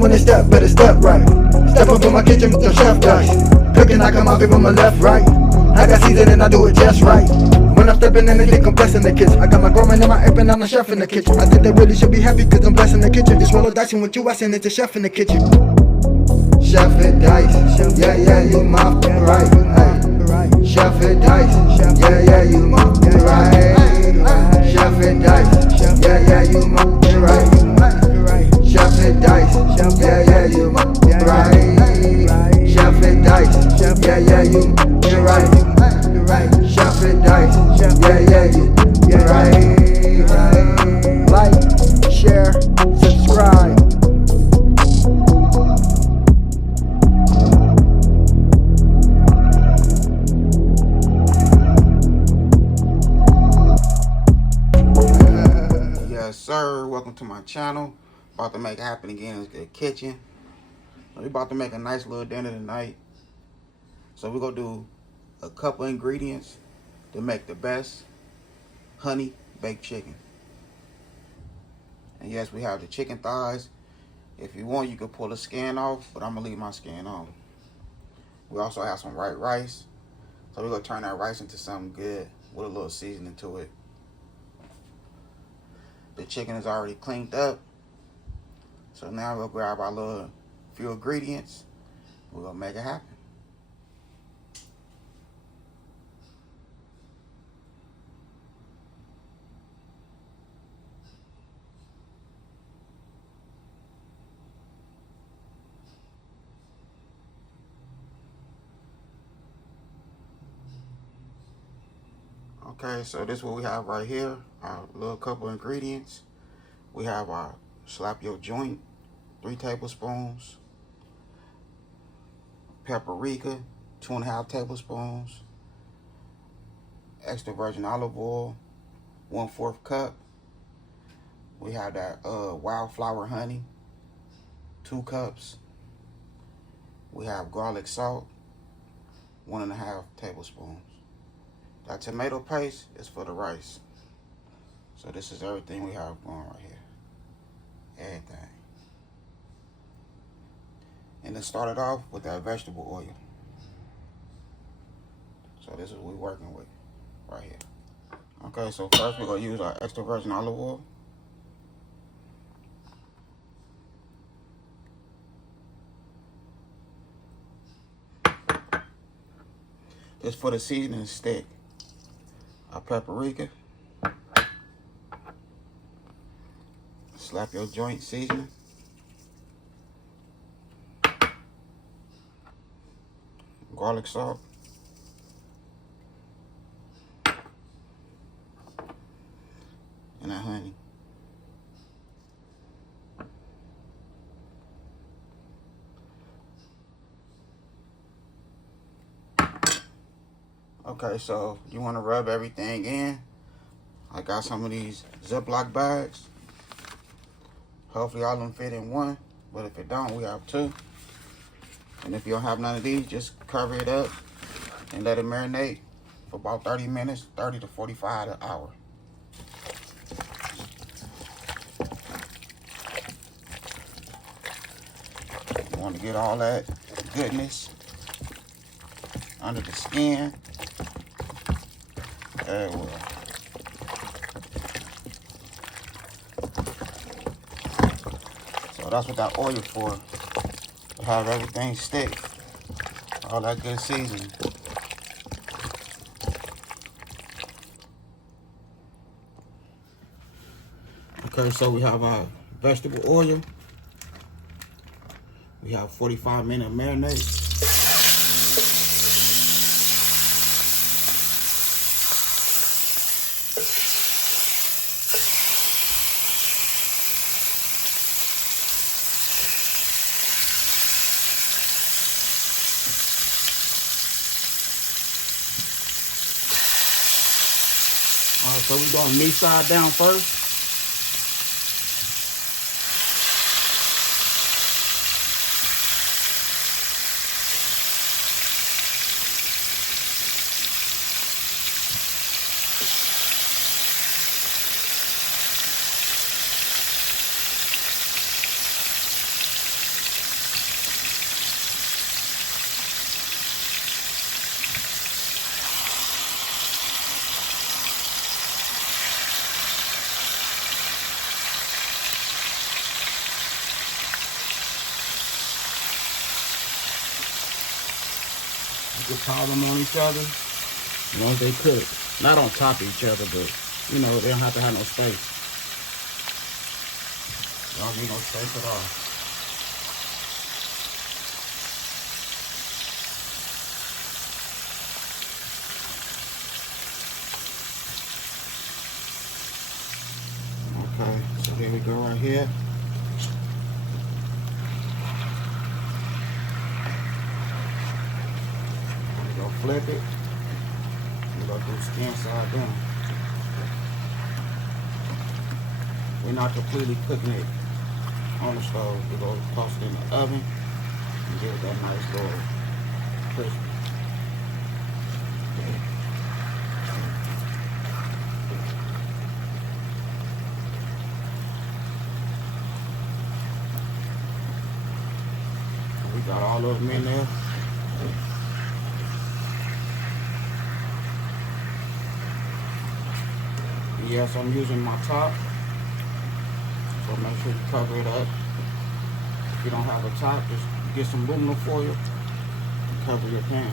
when they step, better step right. Step up in my kitchen with them chef dice. Cooking, I come out from my left, right. I got season and I do it just right. When I'm stepping in, they think I'm blessing the kitchen. I got my growing in my apron, I'm the chef in the kitchen. I think they really should be happy cause I'm blessing the kitchen. This roll of dice and with you, I send it to chef in the kitchen. Chef and dice, yeah, yeah, you my right. Hey. Chef and dice, yeah, yeah, you my right. Chef and dice, yeah, yeah, you my right. Chef and dice, yeah, yeah, you my right. Chef and dice, yeah, yeah, you right. Chef and dice, yeah, yeah, you right. Like, share, subscribe. Yes, sir. Welcome to my channel. About to make it happen again in the kitchen. So we're about to make a nice little dinner tonight. So we're gonna do a couple ingredients to make the best honey baked chicken. And yes, we have the chicken thighs. If you want, you can pull the skin off, but I'm gonna leave my skin on. We also have some white rice. So we're gonna turn that rice into something good with a little seasoning to it. The chicken is already cleaned up. So now we'll grab our little few ingredients. We're gonna make it happen. Okay, so this is what we have right here. Our little couple ingredients. We have our slap your joint, 3 tablespoons. Paprika, 2.5 tablespoons. Extra virgin olive oil, 1/4 cup. We have that wildflower honey, 2 cups. We have garlic salt, 1.5 tablespoons. That tomato paste is for the rice. So this is everything we have going right here. Everything. And then start it off with that vegetable oil. So this is what we're working with right here. Okay, so first we're gonna use our extra virgin olive oil. This for the seasoning stick. Our paprika. Slap your joint seasoning. Garlic salt. And that honey. Okay, so you want to rub everything in. I got some of these Ziploc bags. Hopefully all of them fit in one, but if it don't, we have 2. And if you don't have none of these, just cover it up and let it marinate for about 30 minutes, 30 to 45 an hour. You want to get all that goodness under the skin. There we go. So that's what that oil for. To have everything stick. All that good seasoning. Okay, so we have our vegetable oil. We have 45-minute marinade. Alright, so we're going meat side down first. just pile them on each other as long as they cook. Not on top of each other, but you know, they don't have to have no space. They don't need no space at all. Okay, so here we go right here. We're gonna flip it. We're gonna do skin side down. We're not completely cooking it on the stove. We're gonna toss it in the oven and give it that nice little crispy. We got all of them in there. Yes, I'm using my top, so make sure you cover it up. If you don't have a top, just get some aluminum foil and cover your pan.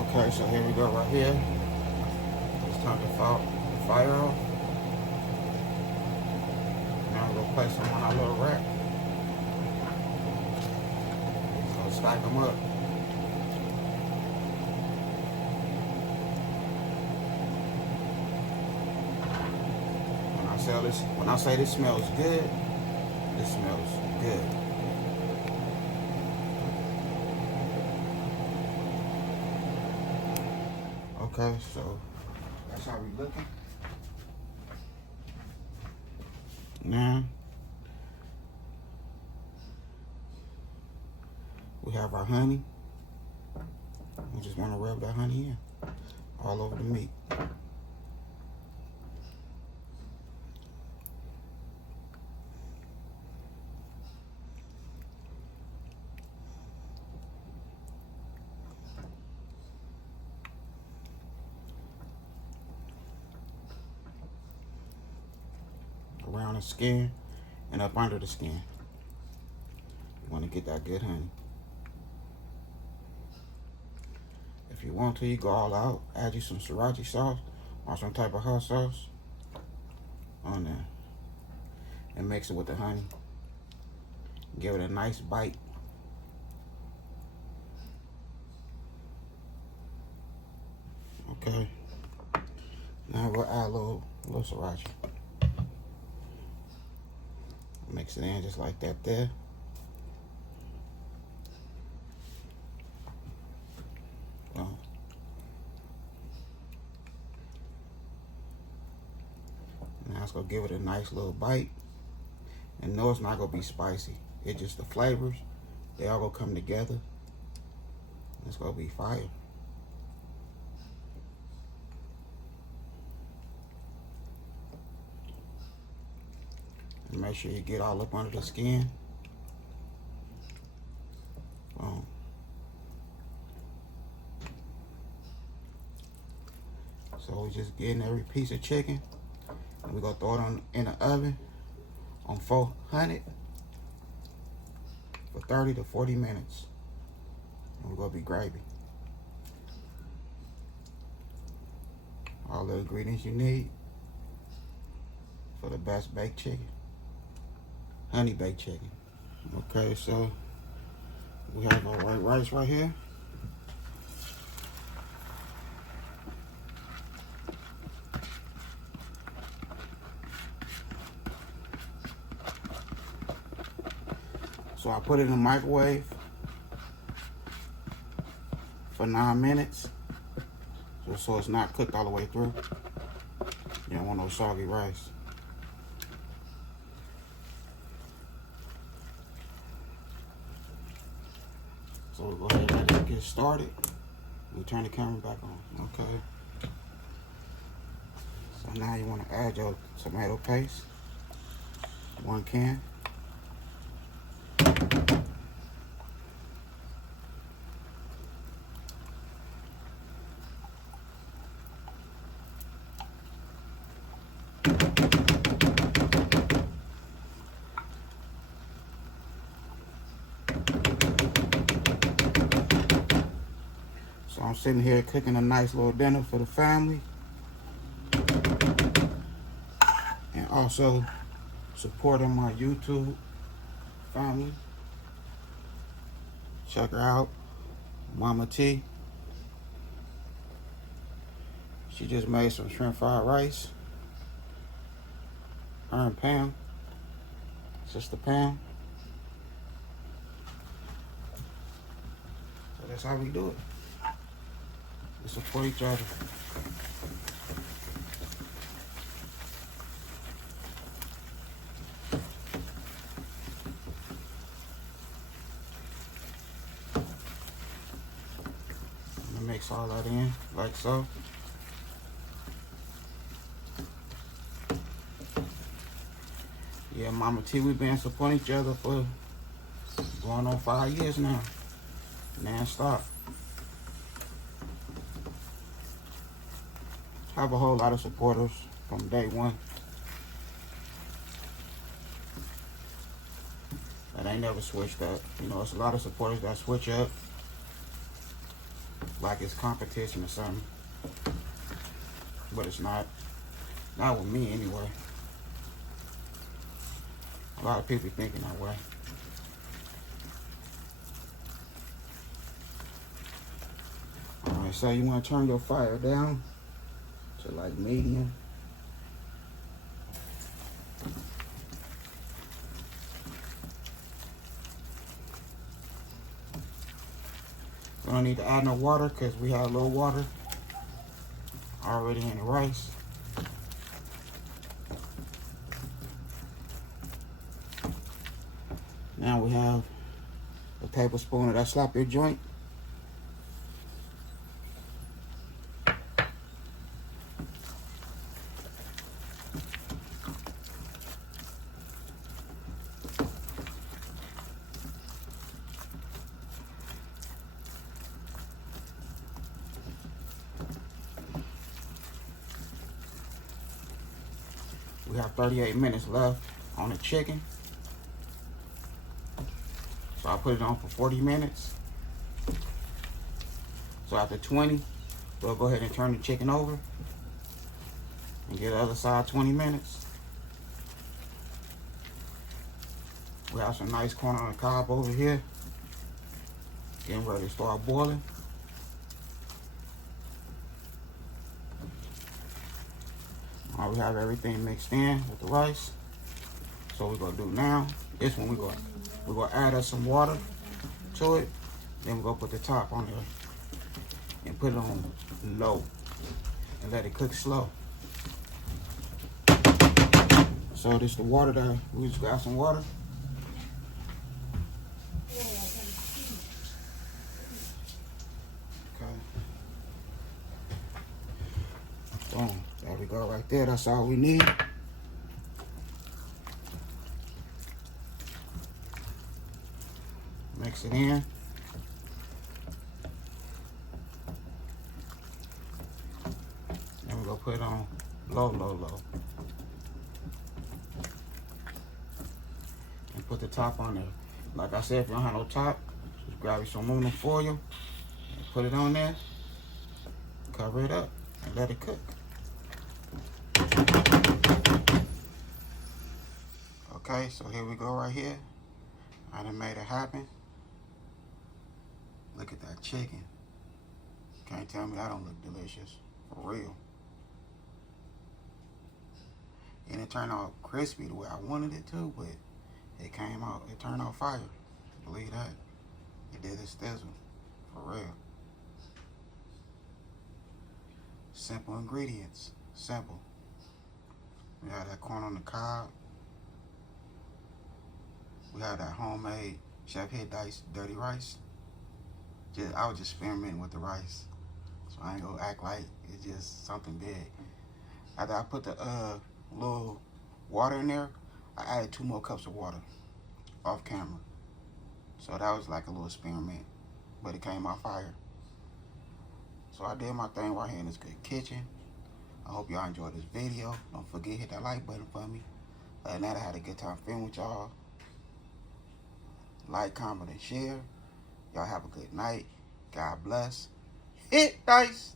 Okay, so here we go right here. It's time to fire off. Now we're gonna place them on our little rack. So stack them up. When I say this smells good, this smells good. Okay, so that's how we looking. Now we have our honey. We just want to rub that honey in all over the meat. Around the skin and up under the skin. You want to get that good honey. If you want to, you go all out, add you some sriracha sauce or some type of hot sauce on there and mix it with the honey. Give it a nice bite. Okay. Now we'll add a little sriracha. Mix it in just like that there. Boom. Now it's gonna give it a nice little bite. And no, it's not gonna be spicy. It's just the flavors. They all gonna come together. It's gonna be fire. And make sure you get all up under the skin. Boom. So we're just getting every piece of chicken. And we're gonna throw it in the oven on 400 for 30 to 40 minutes. And we're gonna be gravy. All the ingredients you need for the best baked chicken. Honey baked chicken. Okay, so we have our white rice right here. So I put it in the microwave for 9 minutes, just so it's not cooked all the way through. You don't want no soggy rice. So we'll go ahead and let it get started. We'll turn the camera back on. Okay. So now you want to add your tomato paste. 1 can. So I'm sitting here cooking a nice little dinner for the family. And also supporting my YouTube family. Check her out, Mama T. She just made some shrimp fried rice. Her and Pam, Sister Pam. So that's how we do it. We support each other. I'm gonna mix all that in like so. Yeah, Mama T, we've been supporting each other for going on 5 years now. Non-stop. Have a whole lot of supporters from day one. That ain't never switched up. You know, it's a lot of supporters that switch up like it's competition or something. But it's not. Not with me anyway. A lot of people thinking that way. Alright, so you want to turn your fire down to like medium. We don't need to add no water because we have a little water already in the rice. Now we have a tablespoon of that sloppy joint. We have 38 minutes left on the chicken. So I put it on for 40 minutes. So after 20, we'll go ahead and turn the chicken over and get the other side 20 minutes. We have some nice corn on the cob over here. Getting ready to start boiling. All right, we have everything mixed in with the rice. So we're gonna do now, this one we're gonna add us some water to it. Then we're gonna put the top on there and put it on low and let it cook slow. So this is the water that we just got some water. Okay. Boom. There we go right there. That's all we need. Mix it in. Then we're gonna put it on low, low, low. And put the top on there. Like I said, if you don't have no top, just grab you some aluminum foil and put it on there. Cover it up and let it cook. Okay, so here we go right here. I done made it happen. Look at that chicken. Can't tell me that don't look delicious. For real. And it turned out crispy the way I wanted it to, but it came out, it turned out fire. Believe that. It did its thizzle. For real. Simple ingredients. Simple. We have that corn on the cob. We have that homemade Chef Hit diced dirty rice. I was just experimenting with the rice. So I ain't gonna act like it's just something big. After I put the little water in there, I added 2 more cups of water off camera. So that was like a little experiment, but it came out fire. So I did my thing right here in this good kitchen. I hope y'all enjoyed this video. Don't forget, hit that like button for me. Other than that, I had a good time filming with y'all. Like, comment, and share. Y'all have a good night. God bless. Hit dice.